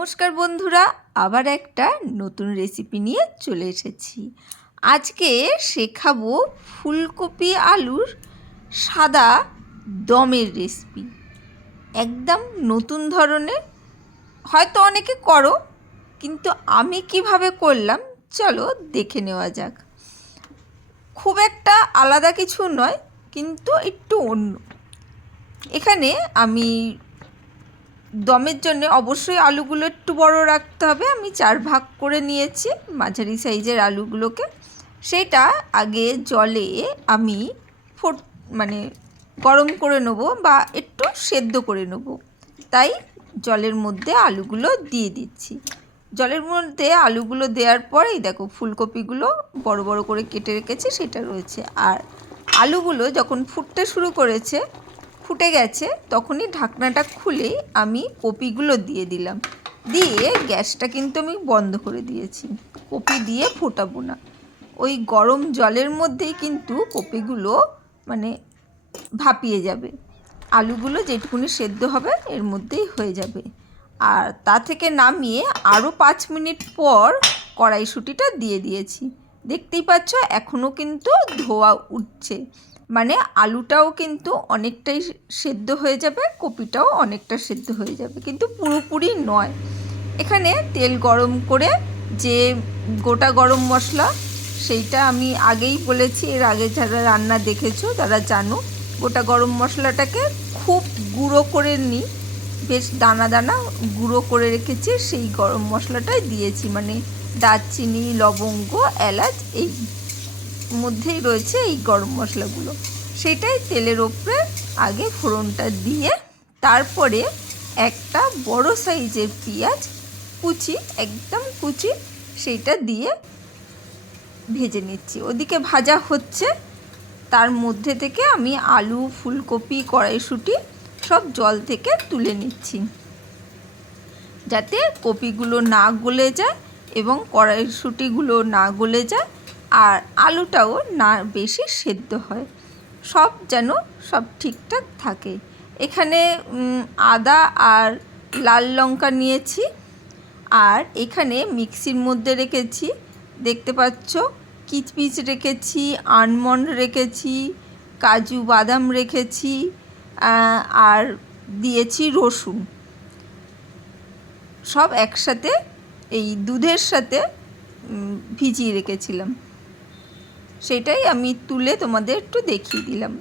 নমস্কার বন্ধুরা, আবার একটা নতুন রেসিপি নিয়ে চলে এসেছি। আজকে শেখাবো ফুলকপি আলুর সাদা দমের রেসিপি। একদম নতুন ধরনের, হয়তো অনেকে করো, কিন্তু আমি কিভাবে করলাম চলো দেখে নেওয়া যাক। খুব একটা আলাদা কিছু নয়, কিন্তু একটু অন্য। এখানে আমি দমের জন্য অবশ্যই আলুগুলো একটু বড় রাখতে হবে। আমি 4 ভাগ করে নিয়েছি মাঝারি সাইজের আলুগুলোকে। সেটা আগে জলে আমি গরম করে নেবো বা একটু সেদ্ধ করে নেব। তাই জলের মধ্যে আলুগুলো দিয়ে দিচ্ছি। জলের মধ্যে আলুগুলো দেওয়ার পরেই দেখো ফুলকপিগুলো বড় বড় করে কেটে রেখেছি সেটা রয়েছে। আর আলুগুলো যখন ফুটতে শুরু করেছে, ফুটে গেছে, তখনই ঢাকনাটা খুলেই আমি কপিগুলো দিয়ে দিলাম। দিয়ে গ্যাসটা কিন্তু আমি বন্ধ করে দিয়েছি। কপি দিয়ে ফোটাবো না, ওই গরম জলের মধ্যেই কিন্তু কপিগুলো ভাপিয়ে যাবে। আলুগুলো যেটুকুনি সেদ্ধ হবে এর মধ্যেই হয়ে যাবে। আর তা থেকে নামিয়ে আরও 5 মিনিট পর কড়াইশুঁটিটা দিয়ে দিয়েছি। দেখতেই পাচ্ছ এখনও কিন্তু ধোয়া উঠছে, আলুটাও কিন্তু অনেকটাই সেদ্ধ হয়ে যাবে, কপিটাও অনেকটা সেদ্ধ হয়ে যাবে, কিন্তু পুরোপুরি নয়। এখানে তেল গরম করে যে গোটা গরম মশলা, সেইটা আমি আগেই বলেছি, এর আগে যারা রান্না দেখেছো তারা জানো। গোটা গরম মশলাটাকে খুব গুঁড়ো করে নিই, বেশ দানা দানা গুঁড়ো করে রেখেছি, সেই গরম মশলাটাই দিয়েছি। দারচিনি, লবঙ্গ, এলাচ এই মধ্যেই রয়েছে এই গরম মশলাগুলো। সেটাই তেলের ওপরে আগে ফোড়নটা দিয়ে তারপরে একটা বড় সাইজের পেঁয়াজ কুচি, একদম কুচি, সেইটা দিয়ে ভেজে নিচ্ছি। ওদিকে ভাজা হচ্ছে, তার মধ্যে থেকে আমি আলু, ফুলকপি, কড়াইশুঁটি সব জল থেকে তুলে নিচ্ছি, যাতে কপিগুলো না গলে যায় এবং কড়াইশুঁটিগুলো না গলে যায়, আর আলুটাও না বেশি সেদ্ধ হয়, সব যেন সব ঠিকঠাক থাকে। এখানে আদা আর লাল লঙ্কা নিয়েছি, আর এখানে মিক্সির মধ্যে রেখেছি, দেখতে পাচ্ছ কিচমিচ রেখেছি, আলমন্ড রেখেছি, কাজু বাদাম রেখেছি, আর দিয়েছি রসুন। সব একসাথে এই দুধের সাথে ভিজিয়ে রেখেছিলাম, সেটাই আমি তুলে তোমাদের একটু দেখিয়ে দিলাম।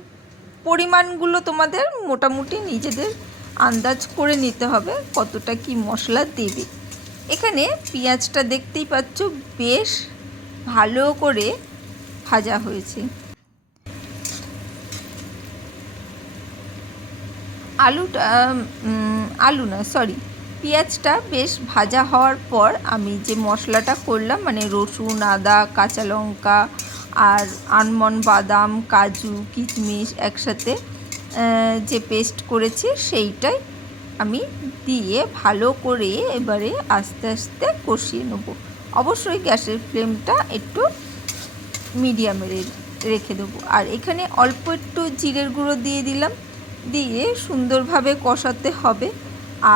পরিমাণগুলো তোমাদের মোটামুটি নিজেদের আন্দাজ করে নিতে হবে কতটা কি মশলা দেবে। এখানে পেঁয়াজটা দেখতেই পাচ্ছ বেশ ভালো করে ভাজা হয়েছে। পেঁয়াজটা বেশ ভাজা হওয়ার পর আমি যে মশলাটা করলাম, রসুন, আদা, কাঁচা লঙ্কা আর আলমন্ড, বাদাম, কাজু, কিশমিশ একসাথে যে পেস্ট করেছি সেইটাই আমি দিয়ে ভালো করে এবারে আস্তে আস্তে কষিয়ে নেব। অবশ্যই গ্যাসের ফ্লেমটা একটু মিডিয়ামে রেখে দেবো। আর এখানে অল্প একটু জিরের গুঁড়ো দিয়ে দিলাম, দিয়ে সুন্দরভাবে কষাতে হবে।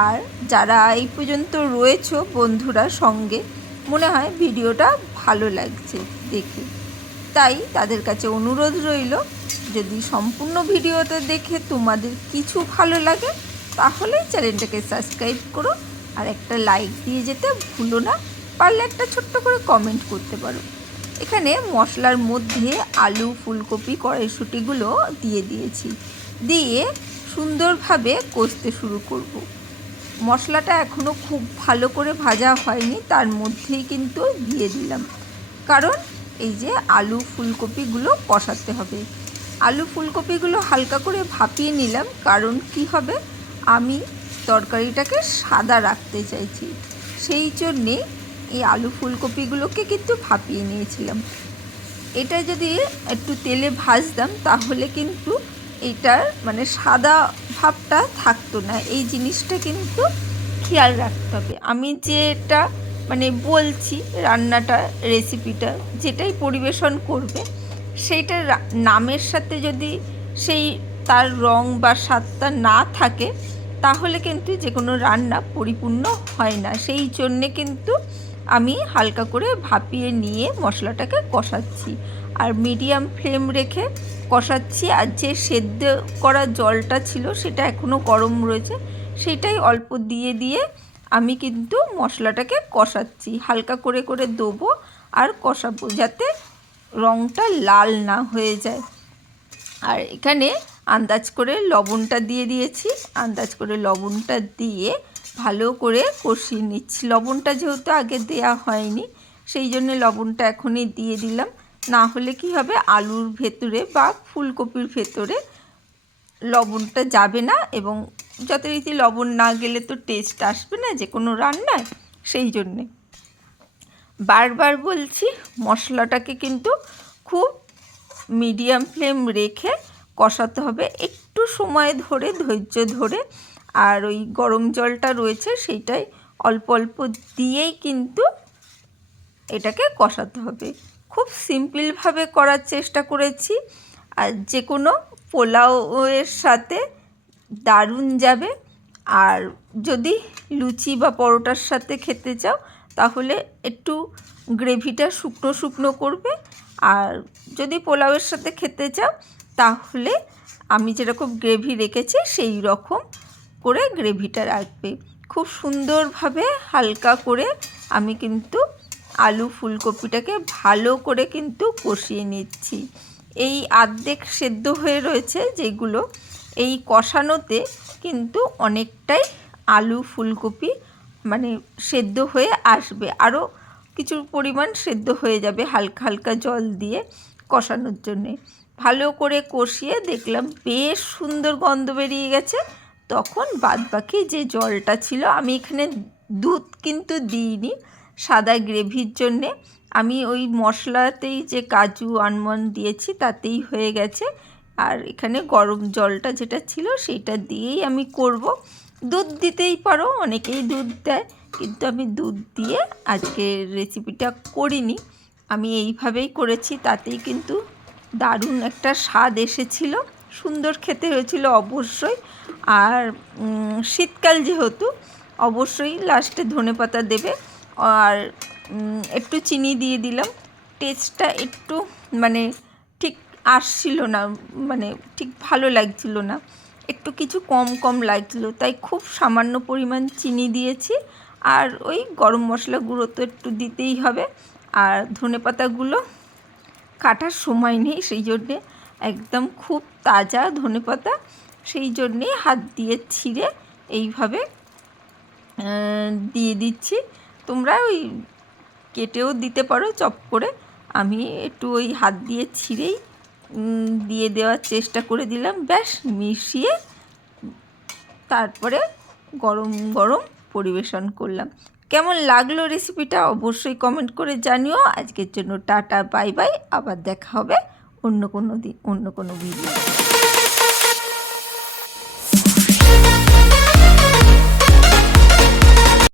আর যারা এই পর্যন্ত রয়েছো বন্ধুরা সঙ্গে, মনে হয় ভিডিওটা ভালো লাগছে দেখে, তাই তাদের কাছে অনুরোধ রইল, যদি সম্পূর্ণ ভিডিওটা দেখে তোমাদের কিছু ভালো লাগে তাহলে চ্যানেলটাকে সাবস্ক্রাইব করো, আর একটা লাইক দিয়ে যেতে ভুলো না, পারলে একটা ছোট্ট করে কমেন্ট করতে পারো। এখানে মশলার মধ্যে আলু, ফুলকপি, কড়াইশুঁটিগুলো দিয়ে দিয়েছি, দিয়ে সুন্দরভাবে কষতে শুরু করব। মশলাটা এখনও খুব ভালো করে ভাজা হয়নি, তার মধ্যেই কিন্তু দিয়ে দিলাম, কারণ এই যে আলু ফুলকপিগুলো কষাতে হবে। আলু ফুলকপিগুলো হালকা করে ভাপিয়ে নিলাম, কারণ কি হবে, আমি তরকারিটাকে সাদা রাখতে চাইছি, সেই জন্যে এই আলু ফুলকপিগুলোকে কিন্তু ভাপিয়ে নিয়েছিলাম। এটা যদি একটু তেলে ভাজতাম তাহলে কিন্তু এটার সাদা ভাবটা থাকতো না। এই জিনিসটা কিন্তু খেয়াল রাখতে হবে। আমি যেটা বলছি, রান্নাটা, রেসিপিটা যেটাই পরিবেশন করবে, সেইটার নামের সাথে যদি সেই তার রং বা স্বাদটা না থাকে, তাহলে কিন্তু যে কোনো রান্না পরিপূর্ণ হয় না। সেই জন্যে কিন্তু আমি হালকা করে ভাপিয়ে নিয়ে মশলাটাকে কষাচ্ছি, আর মিডিয়াম ফ্লেম রেখে কষাচ্ছি। আর যে সেদ্ধ করা জলটা ছিল সেটা এখনও গরম রয়েছে, সেটাই অল্প দিয়ে দিয়ে আমি কিন্তু মশলাটাকে কষাচ্ছি। হালকা করে করে দেবো আর কষাবো, যাতে রঙটা লাল না হয়ে যায়। আর এখানে আন্দাজ করে লবণটা দিয়ে দিয়েছি, আন্দাজ করে লবণটা দিয়ে ভালো করে কষিয়ে নিচ্ছি। লবণটা যেহেতু আগে দেয়া হয়নি, সেই জন্য লবণটা এখনই দিয়ে দিলাম। না হলে কি হবে, আলুর ভেতরে বা ফুলকপির ভেতরে লবণটা যাবে না, এবং যথারীতি লবণ না গেলে তো টেস্ট আসবে না যে কোনো রান্নায়। সেই জন্যে বারবার বলছি, মশলাটাকে কিন্তু খুব মিডিয়াম ফ্লেম রেখে কষাতে হবে, একটু সময় ধরে, ধৈর্য ধরে। আর ওই গরম জলটা রয়েছে সেইটাই অল্প অল্প দিয়েই কিন্তু এটাকে কষাতে হবে। খুব সিম্পলভাবে করার চেষ্টা করেছি, আর যে কোনো পোলাওয়ের সাথে দারুণ যাবে। আর যদি লুচি বা পরোটার সাথে খেতে চাও তাহলে একটু গ্রেভিটা শুকনো শুকনো করবে, আর যদি পোলাওয়ের সাথে খেতে চাও তাহলে আমি যেরকম গ্রেভি রেখেছি সেই রকম করে গ্রেভিটা রাখবে। খুব সুন্দরভাবে হালকা করে আমি কিন্তু আলু ফুলকপিটাকে ভালো করে কিন্তু কষিয়ে নিচ্ছি। এই অর্ধেক সেদ্ধ হয়ে রয়েছে যেগুলো, এই কষানোতে কিন্তু অনেকটাই আলু ফুলকপি মানে সেদ্ধ হয়ে আসবে, আরও কিছু পরিমাণ সেদ্ধ হয়ে যাবে হালকা হালকা জল দিয়ে কষানোর জন্যে। ভালো করে কষিয়ে দেখলাম বেশ সুন্দর গন্ধ বেরিয়ে গেছে। তখন বাদবাকি যে জলটা ছিল, আমি এখানে দুধ কিন্তু দিইনি সাদা গ্রেভির জন্যে, আমি ওই মশলাতেই যে কাজু আলমন্ড দিয়েছি তাতেই হয়ে গেছে। আর এখানে গরম জলটা যেটা ছিল সেইটা দিয়েই আমি করব। দুধ দিতেই পারো, অনেকেই দুধ দেয়, কিন্তু আমি দুধ দিয়ে আজকে রেসিপিটা করিনি, আমি এইভাবেই করেছি। তাতেই কিন্তু দারুণ একটা স্বাদ এসেছিল, সুন্দর খেতে হয়েছিল অবশ্যই। আর শীতকাল যেহেতু অবশ্যই লাস্টে ধনেপাতা দেবে, আর একটু চিনি দিয়ে দিলাম। টেস্টটা একটু মানে ঠিক আসছিল না, মানে ঠিক ভালো লাগছিল না, একটু কিছু কম কম লাগছিল, তাই খুব সামান্য পরিমাণ চিনি দিয়েছি। আর ওই গরম মশলা গুঁড়ো তো একটু দিতেই হবে, আর ধনেপাতাগুলো কাটার সময় নেই, সেই জন্যে একদম খুব তাজা ধনেপাতা, সেই জন্যে হাত দিয়ে ছিঁড়ে এইভাবে দিয়ে দিচ্ছি। তোমরা ওই কেটেও দিতে পারো চপ করে, আমি একটু ওই হাত দিয়ে ছিঁড়েই দিয়ে দেওয়ার চেষ্টা করে দিলাম। ব্যাস, মিশিয়ে তারপরে গরম গরম পরিবেশন করলাম। কেমন লাগলো রেসিপিটা অবশ্যই কমেন্ট করে জানিও। আজকের জন্য টাটা, বাই বাই, আবার দেখা হবে অন্য কোনো দিন অন্য কোনো ভিডিও।